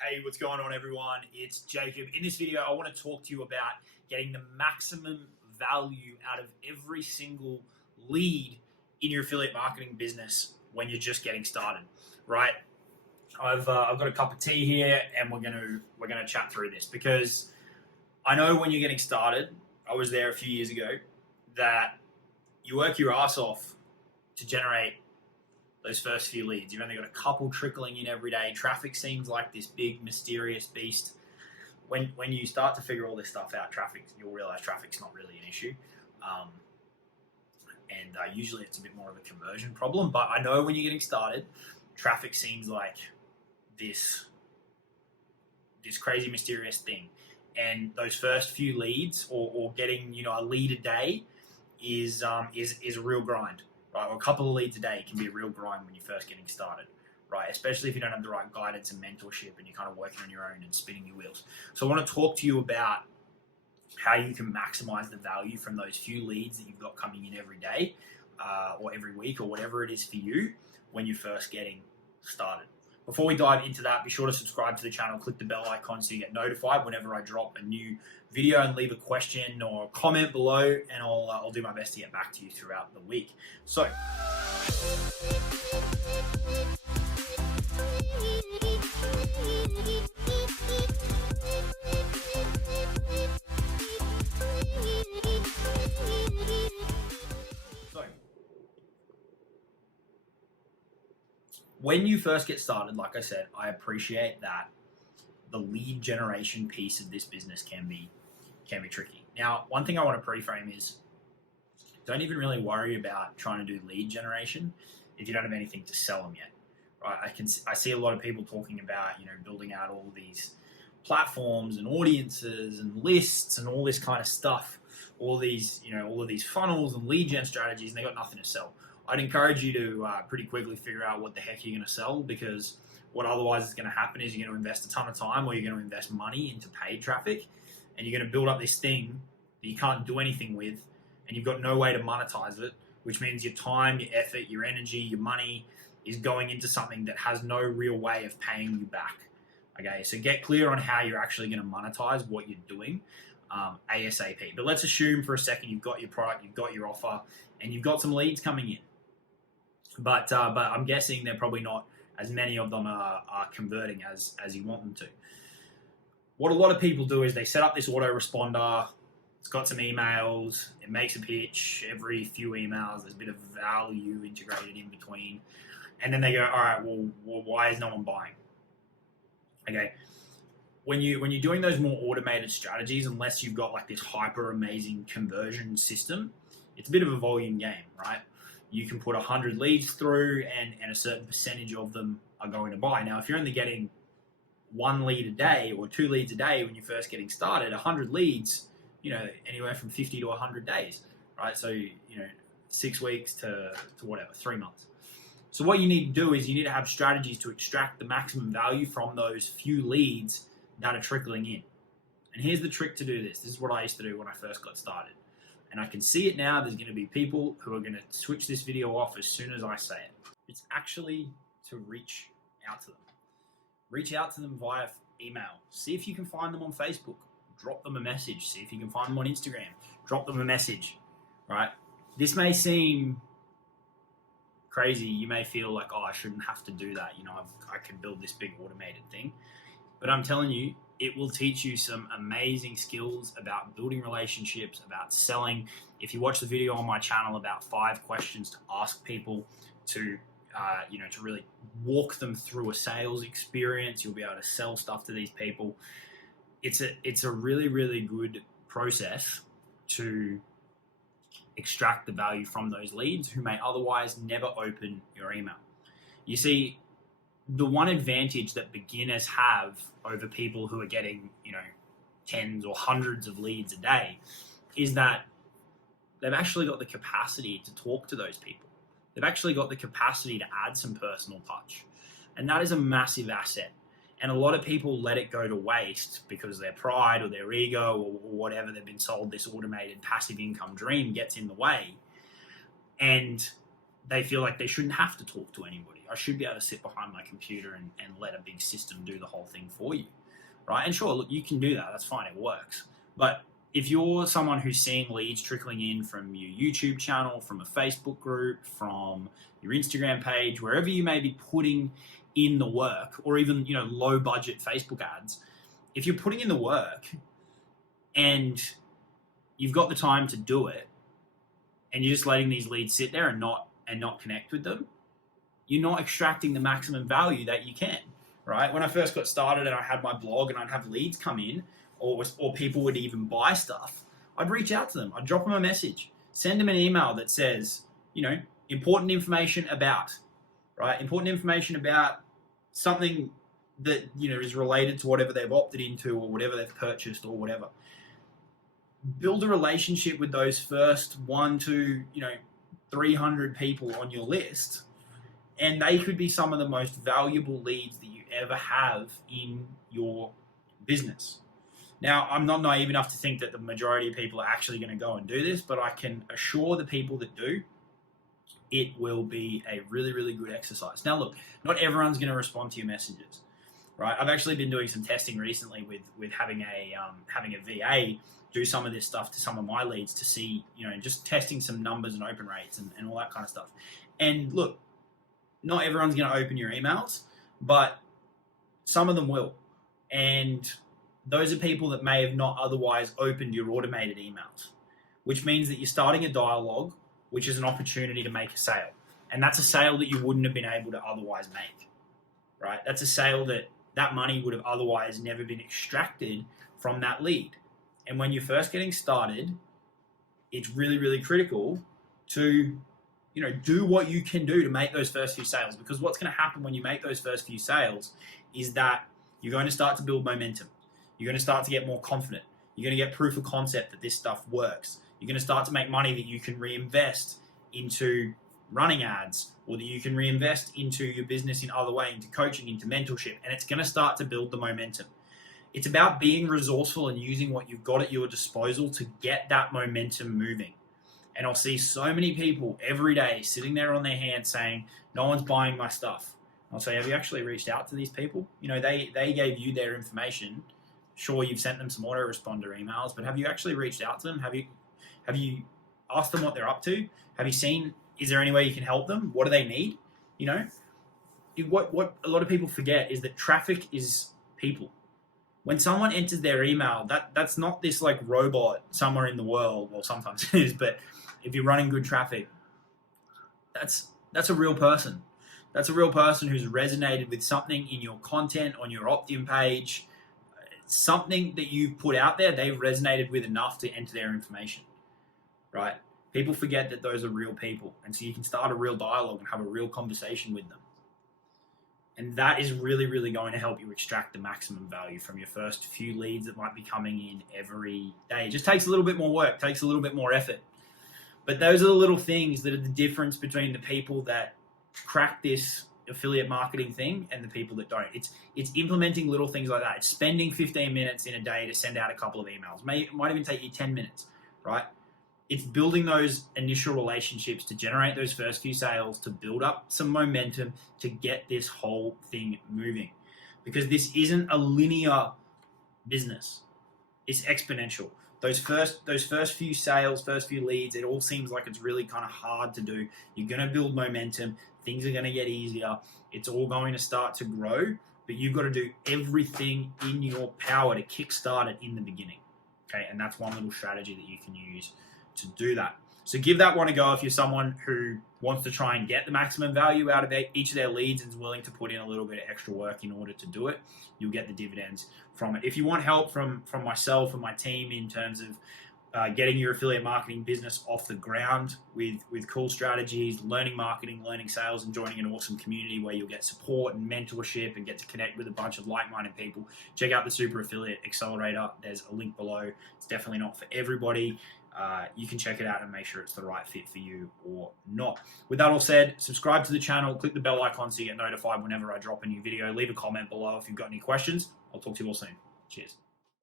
Hey, what's going on, everyone? It's Jacob. In this video, I want to talk to you about getting the maximum value out of every single lead in your affiliate marketing business when you're just getting started, right? I've got a cup of tea here, and we're gonna chat through this because I know when you're getting started. I was there a few years ago. That you work your ass off to generate those first few leads. You've only got a couple trickling in every day. Traffic seems like this big mysterious beast. When you start to figure all this stuff out, you'll realize traffic's not really an issue. Usually it's a bit more of a conversion problem. But I know when you're getting started, traffic seems like this crazy mysterious thing. And those first few leads or getting a lead a day is a real grind. Right, or a couple of leads a day can be a real grind when you're first getting started, right? Especially if you don't have the right guidance and mentorship and you're kind of working on your own and spinning your wheels. So I want to talk to you about how you can maximize the value from those few leads that you've got coming in every day or every week or whatever it is for you when you're first getting started. Before we dive into that, be sure to subscribe to the channel, click the bell icon so you get notified whenever I drop a new video, and leave a question or a comment below, and I'll do my best to get back to you throughout the week. So, when you first get started, like I said, I appreciate that the lead generation piece of this business can be tricky. Now, one thing I want to preframe is don't even really worry about trying to do lead generation if you don't have anything to sell them yet, right? I see a lot of people talking about building out all these platforms and audiences and lists and all this kind of stuff, all of these funnels and lead gen strategies, and they got nothing to sell. I'd encourage you to pretty quickly figure out what the heck you're going to sell, because what otherwise is going to happen is you're going to invest a ton of time, or you're going to invest money into paid traffic, and you're going to build up this thing that you can't do anything with, and you've got no way to monetize it, which means your time, your effort, your energy, your money is going into something that has no real way of paying you back. Okay, so get clear on how you're actually going to monetize what you're doing ASAP. But let's assume for a second you've got your product, you've got your offer, and you've got some leads coming in. But I'm guessing they're probably not as many of them are converting as you want them to. What a lot of people do is they set up this autoresponder. It's got some emails. It makes a pitch every few emails. There's a bit of value integrated in between. And then they go, all right, well why is no one buying? Okay. When you're doing those more automated strategies, unless you've got like this hyper amazing conversion system, it's a bit of a volume game, right? You can put 100 leads through and a certain percentage of them are going to buy. Now, if you're only getting 1 lead a day or 2 leads a day when you're first getting started, 100 leads, anywhere from 50 to 100 days, right? So, 6 weeks to whatever, 3 months. So what you need to do is you need to have strategies to extract the maximum value from those few leads that are trickling in. And here's the trick to do this. This is what I used to do when I first got started. And I can see it now. There's going to be people who are going to switch this video off as soon as I say it. It's actually to reach out to them. Reach out to them via email. See if you can find them on Facebook. Drop them a message. See if you can find them on Instagram. Drop them a message, right? This may seem crazy. You may feel like, I shouldn't have to do that. I can build this big automated thing. But I'm telling you, it will teach you some amazing skills about building relationships, about selling. If you watch the video on my channel about 5 questions to ask people to really walk them through a sales experience, you'll be able to sell stuff to these people. It's a really, really good process to extract the value from those leads who may otherwise never open your email. You see, the one advantage that beginners have over people who are getting, tens or hundreds of leads a day is that they've actually got the capacity to talk to those people. They've actually got the capacity to add some personal touch. And that is a massive asset. And a lot of people let it go to waste because their pride or their ego or whatever, they've been sold this automated passive income dream gets in the way. And they feel like they shouldn't have to talk to anybody. I should be able to sit behind my computer and let a big system do the whole thing for you, right? And sure, look, you can do that. That's fine. It works. But if you're someone who's seeing leads trickling in from your YouTube channel, from a Facebook group, from your Instagram page, wherever you may be putting in the work, or even, you know, low budget Facebook ads, if you're putting in the work and you've got the time to do it and you're just letting these leads sit there and not connect with them, you're not extracting the maximum value that you can, right? When I first got started and I had my blog and I'd have leads come in, or people would even buy stuff, I'd reach out to them. I'd drop them a message, send them an email that says, you know, important information about, right? Important information about something that, you know, is related to whatever they've opted into or whatever they've purchased or whatever. Build a relationship with those first 1 to, 300 people on your list, and they could be some of the most valuable leads that you ever have in your business. Now, I'm not naive enough to think that the majority of people are actually going to go and do this, but I can assure the people that do, it will be a really, really good exercise. Now, look, not everyone's going to respond to your messages, right? I've actually been doing some testing recently with having a VA do some of this stuff to some of my leads to see, just testing some numbers and open rates and all that kind of stuff. And look, not everyone's going to open your emails, but some of them will. And those are people that may have not otherwise opened your automated emails, which means that you're starting a dialogue, which is an opportunity to make a sale. And that's a sale that you wouldn't have been able to otherwise make, right? That's a sale that money would have otherwise never been extracted from that lead. And when you're first getting started, it's really, really critical to, do what you can do to make those first few sales. Because what's going to happen when you make those first few sales is that you're going to start to build momentum. You're going to start to get more confident. You're going to get proof of concept that this stuff works. You're going to start to make money that you can reinvest into running ads, or that you can reinvest into your business in other ways, into coaching, into mentorship, and it's going to start to build the momentum. It's about being resourceful and using what you've got at your disposal to get that momentum moving. And I'll see so many people every day sitting there on their hands saying, no one's buying my stuff. I'll say, have you actually reached out to these people? They gave you their information. Sure, you've sent them some autoresponder emails, but have you actually reached out to them? Have you asked them what they're up to? Have you seen, is there any way you can help them? What do they need? What a lot of people forget is that traffic is people. When someone enters their email, that's not this like robot somewhere in the world. Well, sometimes it is, but if you're running good traffic, that's a real person. That's a real person who's resonated with something in your content, on your opt-in page, something that you've put out there, they've resonated with enough to enter their information, right? People forget that those are real people. And so you can start a real dialogue and have a real conversation with them. And that is really, really going to help you extract the maximum value from your first few leads that might be coming in every day. It just takes a little bit more work, takes a little bit more effort. But those are the little things that are the difference between the people that crack this affiliate marketing thing and the people that don't. It's implementing little things like that. It's spending 15 minutes in a day to send out a couple of emails. It might even take you 10 minutes, right? It's building those initial relationships to generate those first few sales, to build up some momentum, to get this whole thing moving. Because this isn't a linear business. It's exponential. Those first few sales, first few leads, it all seems like it's really kind of hard to do. You're going to build momentum. Things are going to get easier. It's all going to start to grow, but you've got to do everything in your power to kickstart it in the beginning. Okay, and that's one little strategy that you can use to do that. So give that one a go if you're someone who wants to try and get the maximum value out of each of their leads and is willing to put in a little bit of extra work in order to do it. You'll get the dividends from it. If you want help from myself and my team in terms of getting your affiliate marketing business off the ground with cool strategies, learning marketing, learning sales, and joining an awesome community where you'll get support and mentorship and get to connect with a bunch of like-minded people, check out the Super Affiliate Accelerator. There's a link below. It's definitely not for everybody. You can check it out and make sure it's the right fit for you or not. With that all said, subscribe to the channel, click the bell icon so you get notified whenever I drop a new video. Leave a comment below if you've got any questions. I'll talk to you all soon. Cheers.